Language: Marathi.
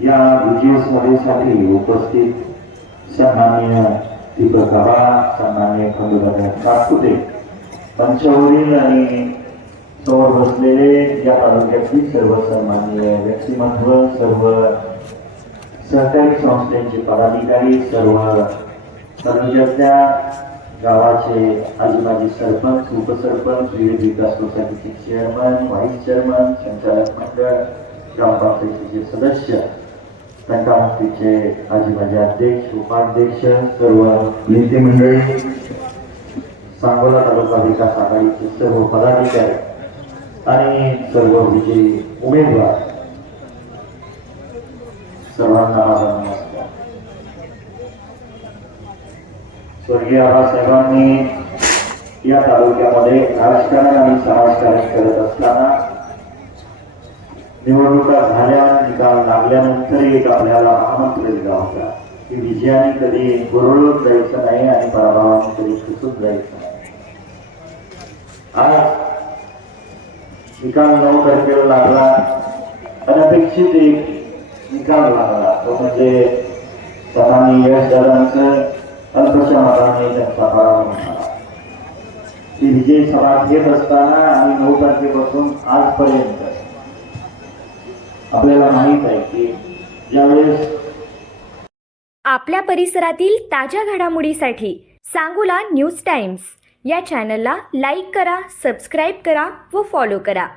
या विजय सभेसाठी उपस्थित सन्मान्य दीपक आबा सन्मान्य खंडोबा सातपुते पंचवरील आणि समोर बसलेले या तालुक्यातील सर्व सन्मान्य व्यक्तिमत्व सर्व सहकारी संस्थेचे पदाधिकारी सर्व तालुक्यातल्या गावाचे आजूबाजी सरपंच उपसरपंच विविध विकास सोसायटीचे चेअरमन व्हाईस चेअरमन संचालक मंडळ ग्रामपंचायतीचे सदस्य टंकामुक्तीचे आजीबाजी अध्यक्ष उपाध्यक्ष सर्व नेते मंडळी सांगोला तालुका विकास आघाडीचे सर्व पदाधिकारी आणि सर्व विजयी उमेदवार. सर्वांना माझा नमस्कार. स्वर्गीय आबासाहेबांनी या तालुक्यामध्ये राजकारण निवडणुका झाल्या निकाल लागल्यानंतर एक आपल्याला महामंत्र दिला होता. की विजयाने कधी गुरळून जायचं नाही आणि पराभवाने कधी खचून जायचं नाही. आज निकाल नऊ तारखेला लागला. अनपेक्षित एक निकाल लागला. तो म्हणजे सन्माननीय यश दादांचं अल्पशा मताने त्यांचा पराभव झाला. ती विजय सभा घेत असताना आणि नऊ तारखेपासून आजपर्यंत आपल्याला माहीत आहे की ज्यावेळेस आपल्या परिसरातील ताज्या घडामोडीसाठी सांगूला न्यूज टाइम्स या चॅनलला लाईक करा सबस्क्राईब करा व फॉलो करा.